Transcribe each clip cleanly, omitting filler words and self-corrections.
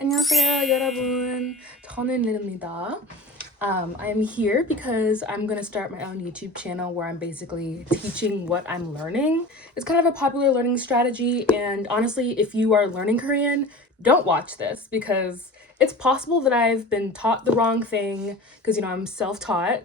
안녕하세요, 여러분. 저는 Lil입니다. I'm here because I'm gonna start my own YouTube channel where I'm basically teaching what I'm learning. It's kind of a popular learning strategy, and honestly, if you are learning Korean, don't watch this because it's possible that I've been taught the wrong thing because I'm self-taught.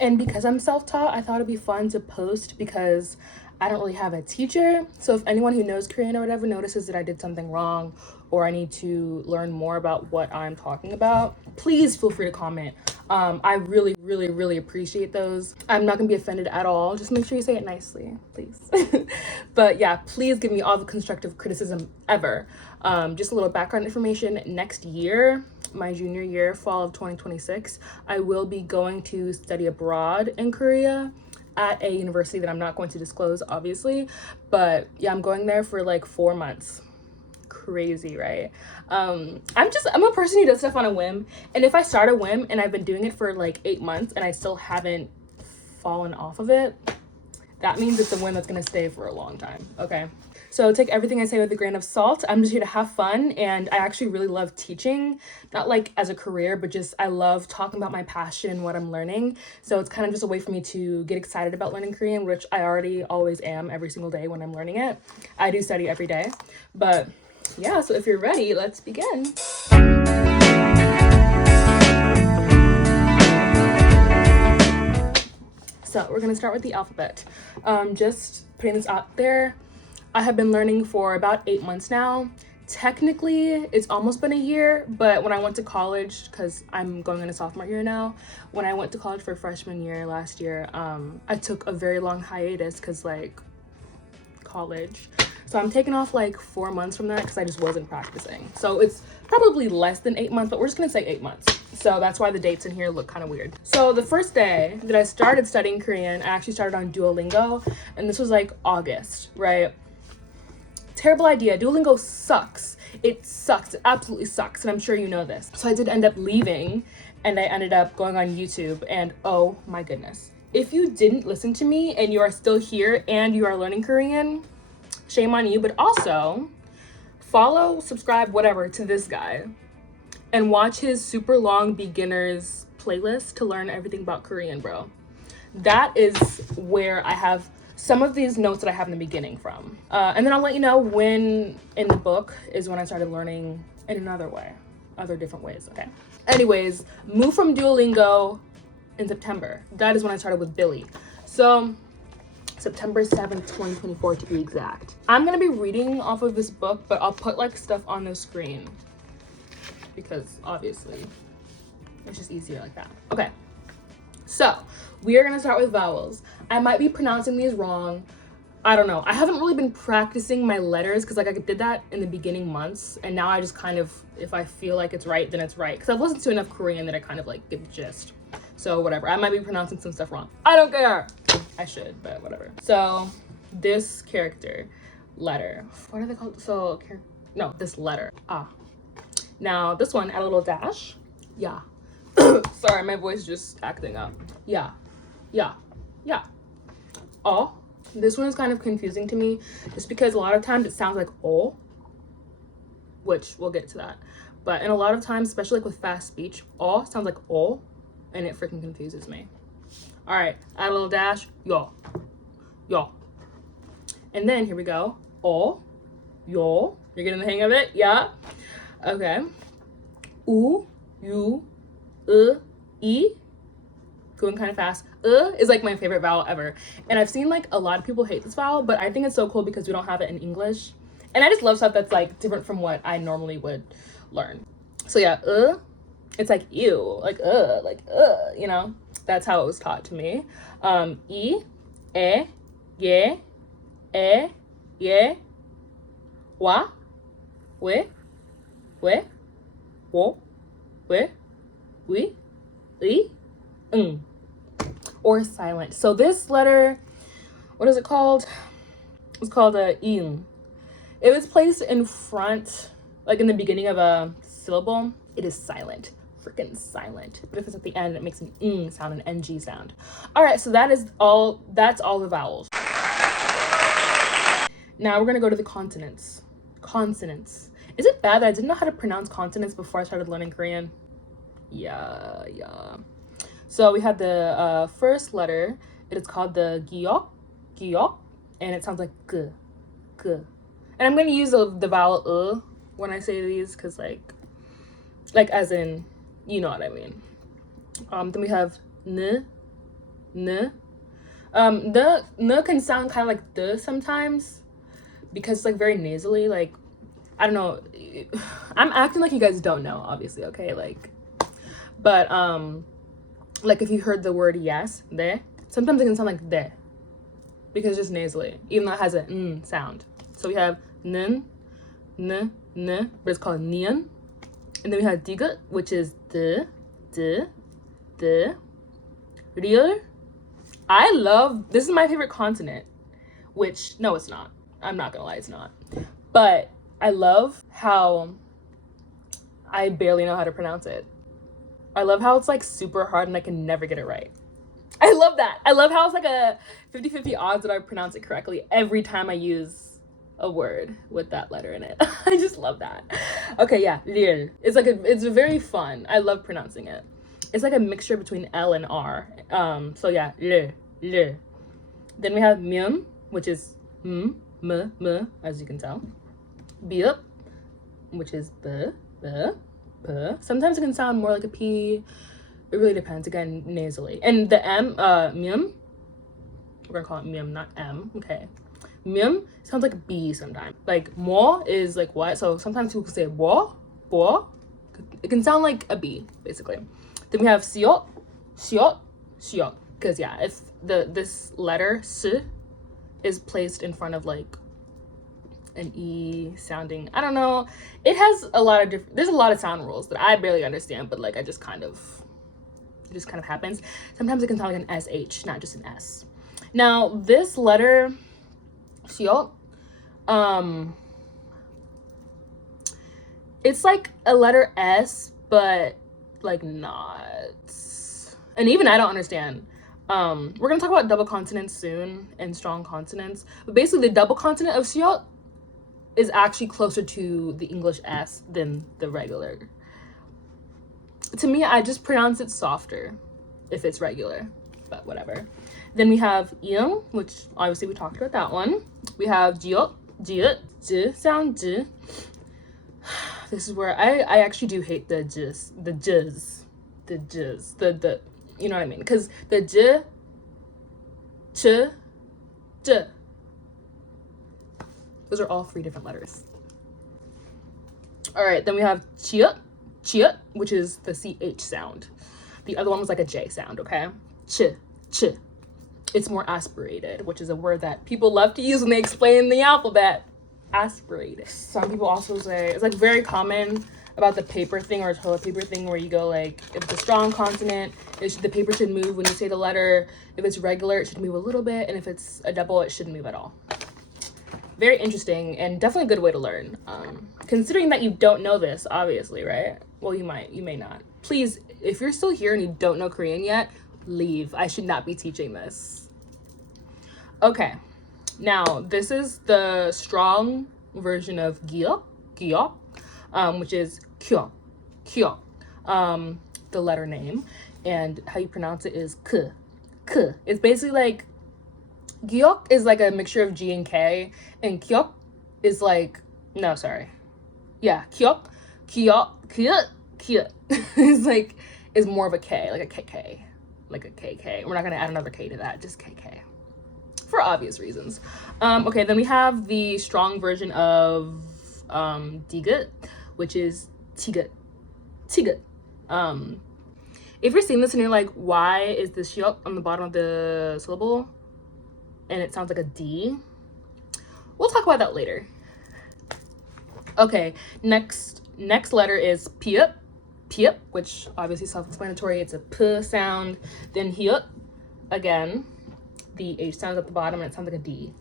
And because I'm self-taught, I thought it'd be fun to post because I don't really have a teacher. So if anyone who knows Korean or whatever notices that I did something wrong or I need to learn more about what I'm talking about, please feel free to comment. I really, really, really appreciate those. I'm not gonna be offended at all. Just make sure you say it nicely, please. But yeah, please give me all the constructive criticism ever. Just a little background information. Next year, my junior year, fall of 2026, I will be going to study abroad in Korea at a university that I'm not going to disclose, obviously. But yeah, I'm going there for like 4 months. Crazy, right? I'm a person who does stuff on a whim, and if I start a whim and I've been doing it for like 8 months and I still haven't fallen off of it, that means it's a whim that's gonna stay for a long time. Okay, so take everything I say with a grain of salt. I'm just here to have fun, and I actually really love teaching, not like as a career, but just I love talking about my passion and what I'm learning. So it's kind of just a way for me to get excited about learning Korean, which I already always am every single day when I'm learning it. I do study every day, but yeah, so if you're ready, let's begin. So we're gonna start with the alphabet. Just putting this out there, I have been learning for about 8 months now. Technically, it's almost been a year, but when I went to college, because I'm going into sophomore year now, when I went to college for freshman year last year, I took a very long hiatus because like college. So I'm taking off like 4 months from that because I just wasn't practicing. So it's probably less than 8 months, but we're just gonna say 8 months. So that's why the dates in here look kind of weird. So the first day that I started studying Korean, I actually started on Duolingo, and this was like August, right? Terrible idea. Duolingo sucks. It sucks. It absolutely sucks, and I'm sure you know this. So I did end up leaving, and I ended up going on YouTube, and oh my goodness. If you didn't listen to me and you are still here and you are learning Korean, shame on you, but also follow, subscribe, whatever to this guy and watch his super long beginners playlist to learn everything about Korean, bro. That is where I have some of these notes that I have in the beginning from. And then I'll let you know when in the book is when I started learning in another way, other different ways, okay? Anyways, moved from Duolingo in September. That is when I started with Billy. So September 7th, 2024 to be exact. I'm gonna be reading off of this book, but I'll put like stuff on the screen because obviously it's just easier like that. Okay, so we are gonna start with vowels. I might be pronouncing these wrong. I don't know. I haven't really been practicing my letters because like I did that in the beginning months, and now I just kind of, if I feel like it's right, then it's right. Because I've listened to enough Korean that I kind of like get the gist. So whatever. I might be pronouncing some stuff wrong. I don't care. I should, but whatever. So this character, letter. What are they called? So no, this letter. Now this one, add a little dash. Yeah. Sorry, my voice just acting up. Yeah. Oh. This one is kind of confusing to me just because a lot of times it sounds like oh, which we'll get to that. But in a lot of times, especially like with fast speech, oh sounds like oh, and it freaking confuses me. All right, add a little dash, yo. And then here we go, oh, yo. You're getting the hang of it, yeah? Okay. U, you, e. Going kind of fast. Is like my favorite vowel ever. And I've seen like a lot of people hate this vowel, but I think it's so cool because we don't have it in English. And I just love stuff that's like different from what I normally would learn. So yeah, it's like ew, like you know? That's how it was taught to me. E, ye, wa, we, wo, we, or silent. So this letter, what is it called? It's called a in. If it's placed in front, like in the beginning of a syllable, it is silent. Freaking silent. But if it's at the end, it makes an ng sound, an ng sound. All right, so that's all the vowels. Now we're gonna go to the consonants. Consonants. Is it bad that I didn't know how to pronounce consonants before I started learning Korean? Yeah. So we had the first letter. It is called the giok, and it sounds like g, g. And I'm gonna use the vowel when I say these, cause like as in, you know what I mean. Then we have n, n. The n can sound kind of like the sometimes, because it's like very nasally. Like, I don't know. I'm acting like you guys don't know, obviously. Okay, but like if you heard the word yes, de, sometimes it can sound like de, because it's just nasally, even though it has a n sound. So we have n, n, n, but it's called nian. And then we have diga, which is the, real. This is my favorite consonant, which, no, it's not. I'm not gonna lie, it's not. But I love how I barely know how to pronounce it. I love how it's like super hard and I can never get it right. I love that. I love how it's like a 50-50 odds that I pronounce it correctly every time I use a word with that letter in it. I just love that. Okay, yeah, 리을. It's very fun. I love pronouncing it. It's like a mixture between L and R. So yeah, 리을. Then we have 면, which is m, as you can tell. 비읍, which is b. Sometimes it can sound more like a P. It really depends, again, nasally. And the M, myum, we're gonna call it myum, not M, okay. Myum sounds like a B sometimes. Like, mo is like what? So sometimes people say bo. It can sound like a B, basically. Then we have siot. Because yeah, if this letter, s, is placed in front of like an E sounding, I don't know. It has a lot of there's a lot of sound rules that I barely understand, but like it just kind of happens. Sometimes it can sound like an SH, not just an S. Now this letter, siot, it's like a letter S, but like not. And even I don't understand. We're gonna talk about double consonants soon and strong consonants. But basically the double consonant of siot is actually closer to the English S than the regular. To me, I just pronounce it softer if it's regular, but whatever. Then we have iung, which obviously we talked about that one. We have jiot, j sound, j. This is where I actually do hate the j's, the you know what I mean? Because the j, ch, j, those are all 3 different letters. All right, then we have chiut, which is the CH sound. The other one was like a J sound, okay? Ch. It's more aspirated, which is a word that people love to use when they explain the alphabet. Aspirated. Some people also say, it's like very common about the paper thing or toilet paper thing where you go like, if it's a strong consonant, the paper should move when you say the letter. If it's regular, it should move a little bit. And if it's a double, it shouldn't move at all. Very interesting and definitely a good way to learn. Considering that you don't know this, obviously, right? Well, you may not. Please, if you're still here and you don't know Korean yet, leave. I should not be teaching this. Okay, now this is the strong version of giok, which is kyo, the letter name, and how you pronounce it is k. It's basically like, giok is like a mixture of G and K, and kyok is like, no, sorry. Yeah, kyok is like, is more of a K, like a KK, like a KK. We're not gonna add another K to that, just KK. For obvious reasons. Okay, then we have the strong version of digut, which is tigut. If you're seeing this and you're like, why is the shiok on the bottom of the syllable and it sounds like a D? We'll talk about that later. Okay, next letter is piup, which obviously self-explanatory. It's a p sound. Then hyut, again, the H sound at the bottom and it sounds like a D.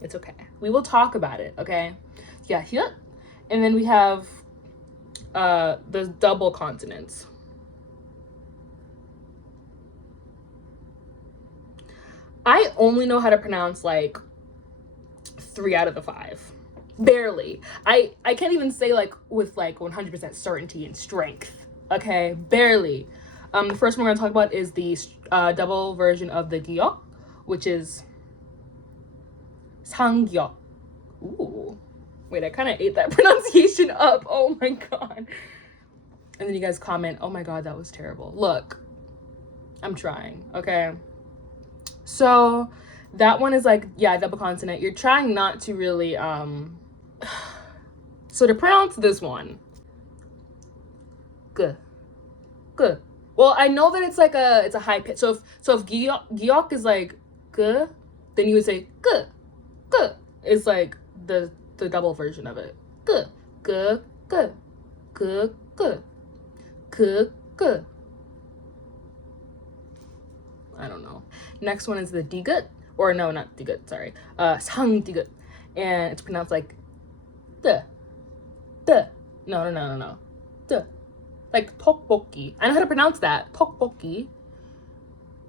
It's okay. We will talk about it, okay? Yeah, hyut. And then we have the double consonants. I only know how to pronounce like 3 out of the 5. Barely. I can't even say like with like 100% certainty and strength. Okay, barely. The first one we're gonna talk about is the double version of the giok, which is 상기역. Ooh. Wait, I kind of ate that pronunciation up. Oh my god. And then you guys comment, oh my god, that was terrible. Look, I'm trying, okay? So that one is like, yeah, double consonant. You're trying not to really, so to pronounce this one, g, g. Well, I know that it's like it's a high pitch. So if giok is like g, then you would say g, g. It's like the double version of it. G, g, g, g, g, g, g. I don't know. Next one is the digut, or no, not digut, sorry. 상디귿. And it's pronounced like the. No. The. Like tteokbokki. I know how to pronounce that. Tteokbokki.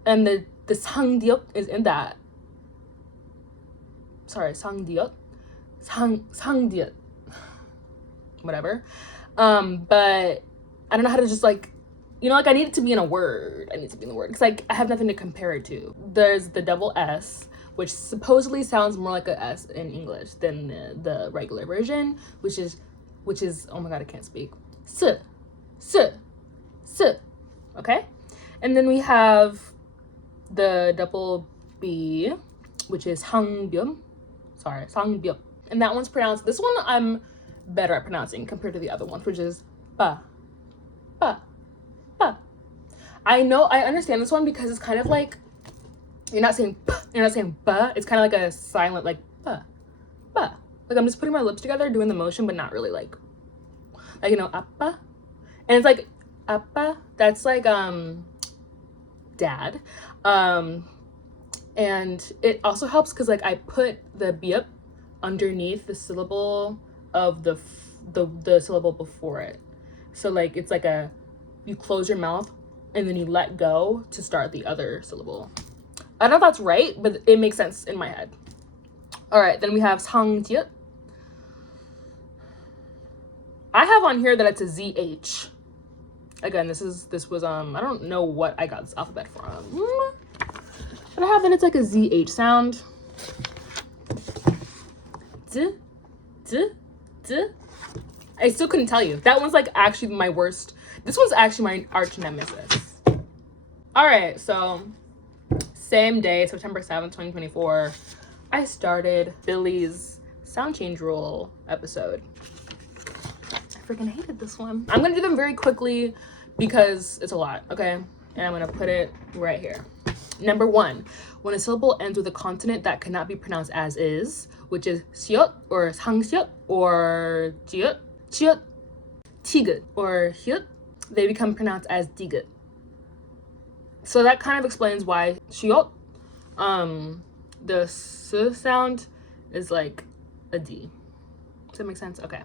And the 상디귿 is in that. Sorry, 상디귿. 상디귿. Whatever. But I don't know how to just like, you know, like I need it to be in a word. I need it to be in the word because like I have nothing to compare it to. There's the double S, which supposedly sounds more like a S in English than the regular version, which is oh my god, I can't speak. S. Okay? And then we have the double B, which is 상byum. Sorry, 상byum. And that one's pronounced, this one I'm better at pronouncing compared to the other ones, which is ba. I know, I understand this one because it's kind of like, you're not saying p, you're not saying ba. It's kind of like a silent, like ba. Like I'm just putting my lips together, doing the motion, but not really like you know, appa. And it's like appa. That's like dad. And it also helps because like I put the biup underneath the syllable of the syllable before it. So like it's like you close your mouth and then you let go to start the other syllable. I don't know if that's right, but it makes sense in my head. All right, then we have 상지읒. I have on here that it's a ZH. Again, this was I don't know what I got this alphabet from. But I have that it's like a ZH sound. Z. I still couldn't tell you. That one's like actually my worst. This one's actually my arch nemesis. All right, so same day, September 7th, 2024, I started Billy's sound change rule episode. I freaking hated this one. I'm gonna do them very quickly because it's a lot, okay? And I'm gonna put it right here. Number 1, when a syllable ends with a consonant that cannot be pronounced as is, which is siot or 상siot or jiot, chiot, tigut or hyut, they become pronounced as digut. So that kind of explains why shiot, the s sound is like a D. Does that make sense? Okay.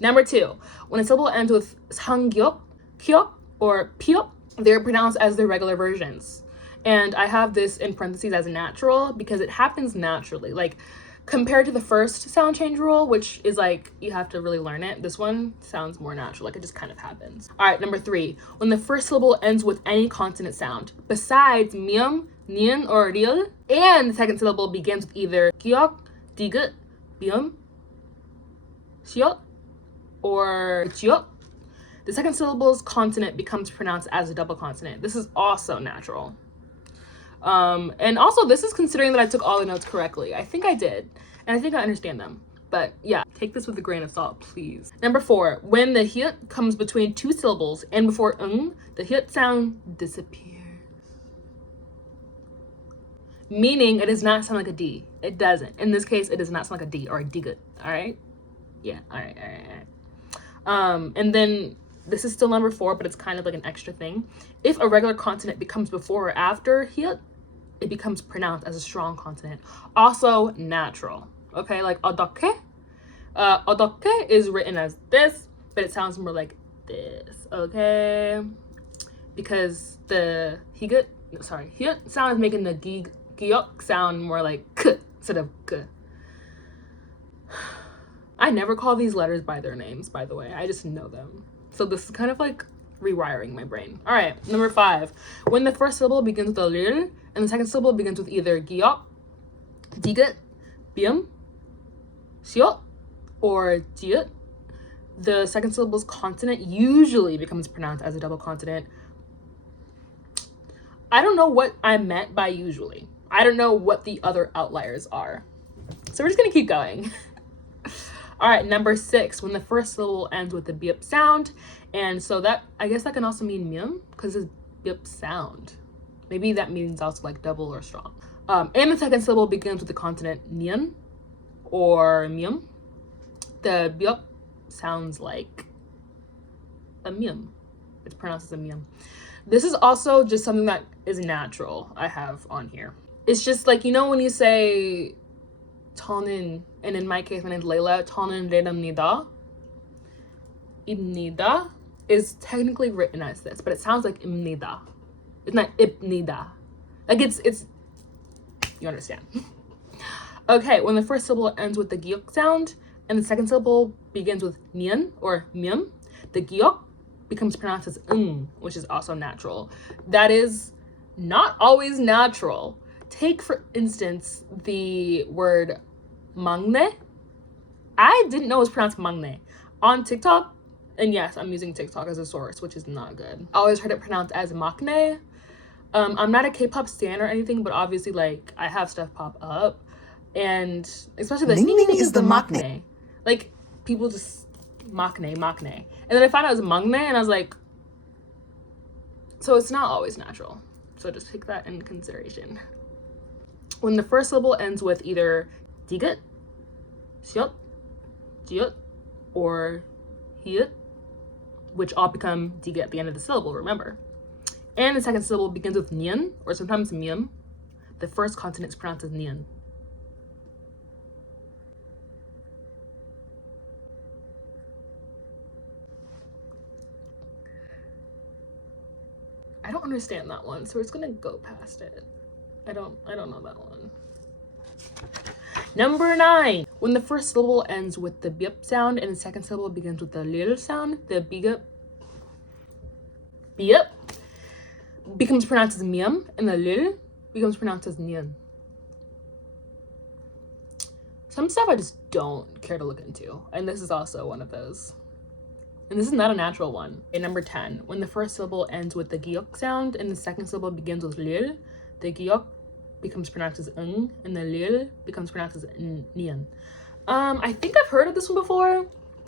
Number 2, when a syllable ends with 상기역, kiok, or piok, they're pronounced as their regular versions. And I have this in parentheses as natural because it happens naturally. Like compared to the first sound change rule, which is like you have to really learn it, this one sounds more natural, like it just kind of happens. All right, number 3, when the first syllable ends with any consonant sound besides mium, nian, or riel, and the second syllable begins with either giok, digut, bium, siot, or jiot, the second syllable's consonant becomes pronounced as a double consonant. This is also natural. And also this is considering that I took all the notes correctly. I think I did, and I think I understand them. But yeah, take this with a grain of salt, please. Number 4, when the hyut comes between 2 syllables and before the hyut sound disappears. Meaning it does not sound like a D. It doesn't. In this case, it does not sound like a D or a digut. All right? Yeah, all right. And then this is still number 4, but it's kind of like an extra thing. If a regular consonant becomes before or after hyut, it becomes pronounced as a strong consonant. Also natural. Okay, like 어떻게? 어떻게 is written as this, but it sounds more like this. Okay, because the hyut sound is making the giok sound more like k instead of g. I never call these letters by their names, by the way. I just know them. So this is kind of like rewiring my brain. All right, number 5. When the first syllable begins with a lil and the second syllable begins with either giok, digut, bium, siot, or jiut, the second syllable's consonant usually becomes pronounced as a double consonant. I don't know what I meant by usually. I don't know what the other outliers are. So we're just gonna keep going. All right, number 6, when the first syllable ends with the biup sound. And so that, I guess that can also mean mium, because it's biup sound. Maybe that means also like double or strong. And the second syllable begins with the consonant nian or mium. The biup sounds like a mium. It's pronounced as a mium. This is also just something that is natural I have on here. It's just like, you know when you say 저는, and in my case, my name's Layla, 저는 레이라입니다. 입니다 is technically written as this, but it sounds like 입니다. It's not 입니다. Like it's you understand. Okay, when the first syllable ends with the giok sound and the second syllable begins with nian or mium, the giok becomes pronounced as which is also natural. That is not always natural. Take, for instance, the word 막내. I didn't know it was pronounced 막내. On TikTok, and yes, I'm using TikTok as a source, which is not good. I always heard it pronounced as maknae. I'm not a K-pop stan or anything, but obviously, like, I have stuff pop up. And especially the Ning is the maknae. Like, people just maknae. And then I found out it was maknae, and I was like, so it's not always natural. So just take that in consideration. When the first syllable ends with either digut, siot, jiut, or hiut, which all become digut at the end of the syllable, remember. And the second syllable begins with nian, or sometimes mium. The first consonant is pronounced as nian. I don't understand that one, so we're just gonna go past it. I don't know that one. Number 9, when the first syllable ends with the biup sound and the second syllable begins with the lil sound, the biup becomes pronounced as mium and the lil becomes pronounced as nian. Some stuff I just don't care to look into, and this is also one of those. And this is not a natural one. Okay, number 10, when the first syllable ends with the giok sound and the second syllable begins with lil, the giok becomes pronounced as and the lil becomes pronounced as nian. I think I've heard of this one before.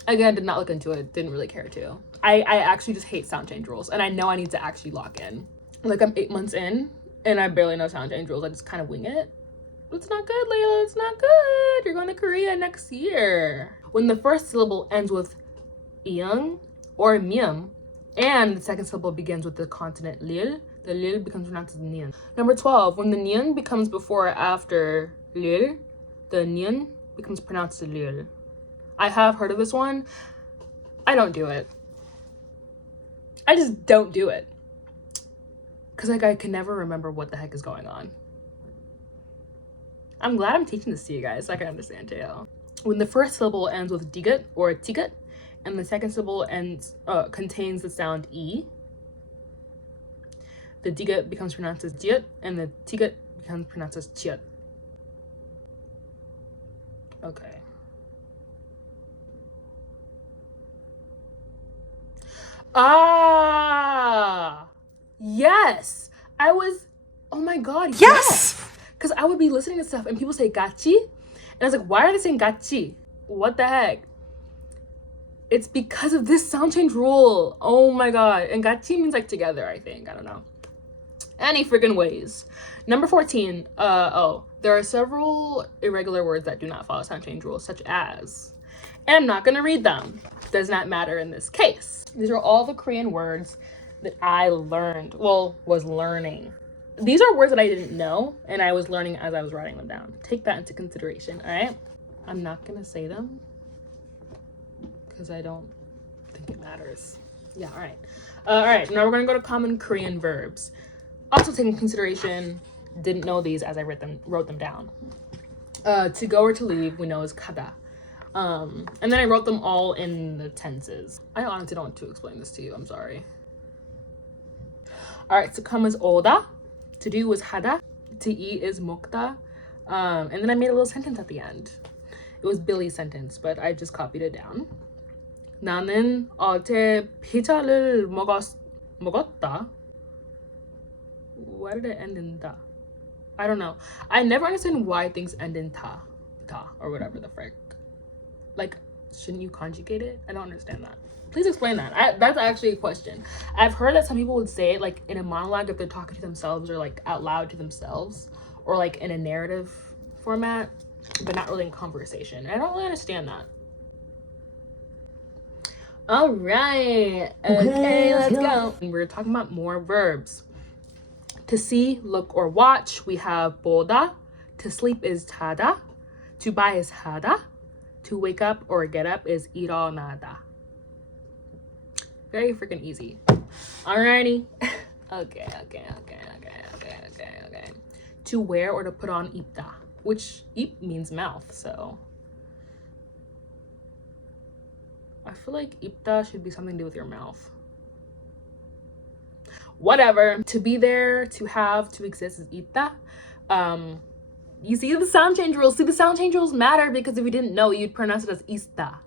Again, did not look into it, didn't really care to. I actually just hate sound change rules, and I know I need to actually lock in. Like, I'm 8 months in, and I barely know sound change rules. I just kind of wing it. It's not good, Layla, it's not good. You're going to Korea next year. When the first syllable ends with iang or mium, and the second syllable begins with the consonant lil, the lil becomes pronounced as nian. Number 12, when the nian becomes before or after lil, the nian becomes pronounced as lil. I have heard of this one. I don't do it. I just don't do it. Because, like, I can never remember what the heck is going on. I'm glad I'm teaching this to you guys so I can understand too. When the first syllable ends with digut or tigut, and the second syllable contains the sound e, the digut becomes pronounced as jiut, and the tigut becomes pronounced as chiut. Okay. Ah, yes. Oh my God, yes. Because I would be listening to stuff and people say gachi, and I was like, why are they saying gachi? What the heck? It's because of this sound change rule. Oh my God. And gachi means like together, I think. I don't know. Any freaking ways. Number 14. There are several irregular words that do not follow sound change rules, such as, and I'm not going to read them. Does not matter in this case. These are all the Korean words that I learned, was learning. These are words that I didn't know, and I was learning as I was writing them down. Take that into consideration, all right? I'm not going to say them because I don't think it matters. Yeah, all right. All right, now we're going to go to common Korean verbs. Also take into consideration, didn't know these as I wrote them down. To go or to leave, we know is kada. And then I wrote them all in the tenses. I honestly don't want to explain this to you. I'm sorry. All right, to come is oda, to do was hada, to eat is 먹다, and then I made a little sentence at the end. It was Billy's sentence, but I just copied it down. 나는 어제 피자를 먹었다. Why did it end in da? I don't know. I never understand why things end in ta, or whatever the frick. Like, shouldn't you conjugate it? I don't understand that. Please explain that. That's actually a question. I've heard that some people would say it like in a monologue if they're talking to themselves or like out loud to themselves, or like in a narrative format, but not really in conversation. I don't really understand that. All right. Okay, let's go. We're talking about more verbs. To see, look, or watch, we have 보다. To sleep is 자다. To buy is 하다. To wake up or get up is 일어나다. Very freaking easy. Alrighty. Okay. To wear or to put on 입다, which 입 means mouth, so I feel like 입다 should be something to do with your mouth. Whatever. To be there, to have, to exist is 있다. You see the sound change rules. See, the sound change rules matter because if you didn't know, you'd pronounce it as 있다.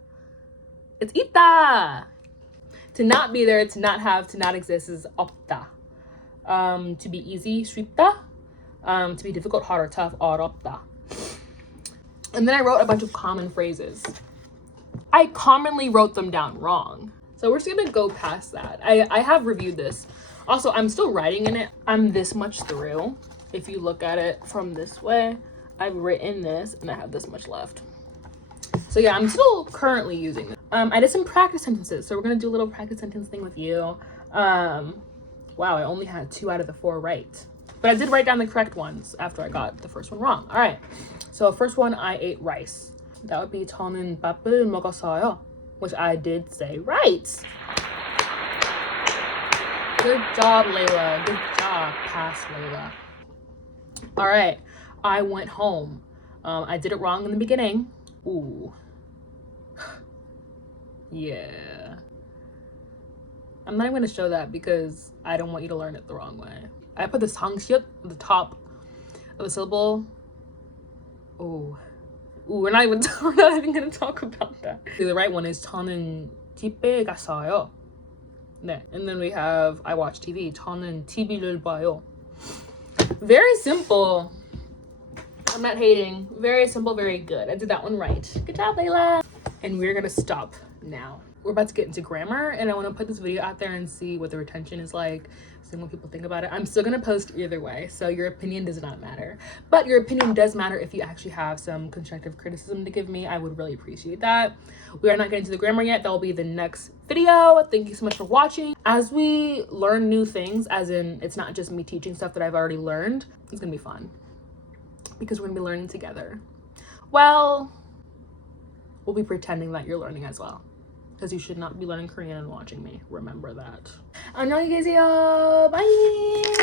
It's 있다. To not be there, to not have, to not exist is 없다. To be easy, 쉽다. To be difficult, hard, or tough, 어렵다. And then I wrote a bunch of common phrases. I commonly wrote them down wrong. So we're just gonna go past that. I have reviewed this. Also, I'm still writing in it. I'm this much through. If you look at it from this way, I've written this and I have this much left. So yeah, I'm still currently using it. I did some practice sentences. So we're gonna do a little practice sentence thing with you. Wow, I only had 2 out of the 4 right. But I did write down the correct ones after I got the first one wrong. All right, so first one, I ate rice. That would be 저는 밥을 먹었어요, which I did say right. Good job, Layla. Good job, pass, Layla. All right, I went home. I did it wrong in the beginning. Ooh. Yeah. I'm not even gonna show that because I don't want you to learn it the wrong way. I put the 상식 at the top of the syllable. Ooh, we're not even gonna talk about that. The right one is 저는 집에 갔어요. 네. And then we have I watch TV. 저는 TV를 봐요. Very simple. I'm not hating. Very simple, very good. I did that one right. Good job, Layla. And we're gonna stop now. We're about to get into grammar, and I want to put this video out there and see what the retention is like, see what people think about it. I'm still gonna post either way, so your opinion does not matter. But your opinion does matter if you actually have some constructive criticism to give me. I would really appreciate that. We are not getting to the grammar yet. That will be the next video. Thank you so much for watching. As we learn new things, as in it's not just me teaching stuff that I've already learned, it's gonna be fun because we're gonna be learning together. Well, we'll be pretending that you're learning as well, because you should not be learning Korean and watching me. Remember that. 안녕히 계세요. Bye.